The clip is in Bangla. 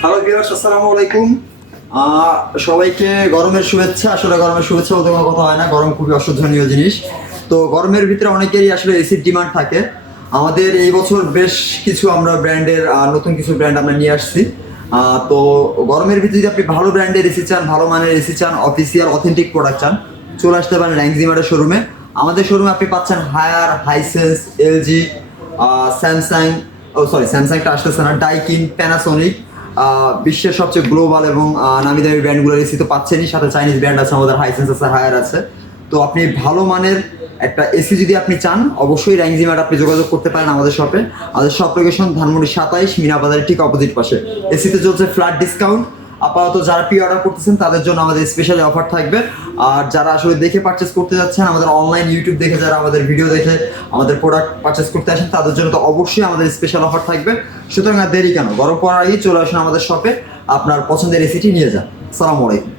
হ্যালো ভিউয়ার্স, আসসালামু আলাইকুম। সবাইকে গরমের শুভেচ্ছা। আসলে গরমের শুভেচ্ছা বলতে কোনো কথা হয় না, গরম খুবই অসহ্যনীয় জিনিস। তো গরমের ভিতরে অনেকেরই আসলে এসির ডিমান্ড থাকে। আমাদের এই বছর বেশ কিছু আমরা ব্র্যান্ডের নতুন কিছু ব্র্যান্ড আমরা নিয়ে আসছি। তো গরমের ভিতরে যদি আপনি ভালো ব্র্যান্ডের এসি চান, ভালো মানের এসি চান, অফিসিয়াল অথেন্টিক প্রোডাক্ট চান, চলে আসতে পারেন ল্যাংজিমারের শোরুমে। আমাদের শোরুমে আপনি পাচ্ছেন হায়ার, হাইসেন্স, এলজি, স্যামসাং, স্যামসাংটা আসতেছে না, ডাইকিন, প্যানাসোনিক, বিশ্বের সবচেয়ে গ্লোবাল এবং নামি দামি ব্র্যান্ডগুলোর এসি তো পাচ্ছেনই, সাথে চাইনিজ ব্র্যান্ড আছে, আমাদের হাইসেন্স আছে, হায়ার আছে। তো আপনি ভালো মানের একটা এসি যদি আপনি চান, অবশ্যই র্যাংজিমাট আপনি যোগাযোগ করতে পারেন আমাদের শপে। আমাদের শপ লোকেশন ধানমন্ডি 27, মিনা বাজারের ঠিক অপোজিট পাশে। এসিতে চলছে ফ্ল্যাট ডিসকাউন্ট। আপাতত যারা প্রি অর্ডার করতেছেন তাদের জন্য আমাদের স্পেশাল অফার থাকবে। আর যারা আসলে দেখে পারচেস করতে যাচ্ছেন, আমাদের অনলাইন ইউটিউব দেখে, যারা আমাদের ভিডিও দেখে আমাদের প্রোডাক্ট পারচেস করতে আসেন, তাদের জন্য তো অবশ্যই আমাদের স্পেশাল অফার থাকবে। সুতরাং আর দেরি কেন, গরম পড়ার আগেই চলে আসুন আমাদের শপে, আপনার পছন্দের এসিটি নিয়ে যান। আসসালামু আলাইকুম।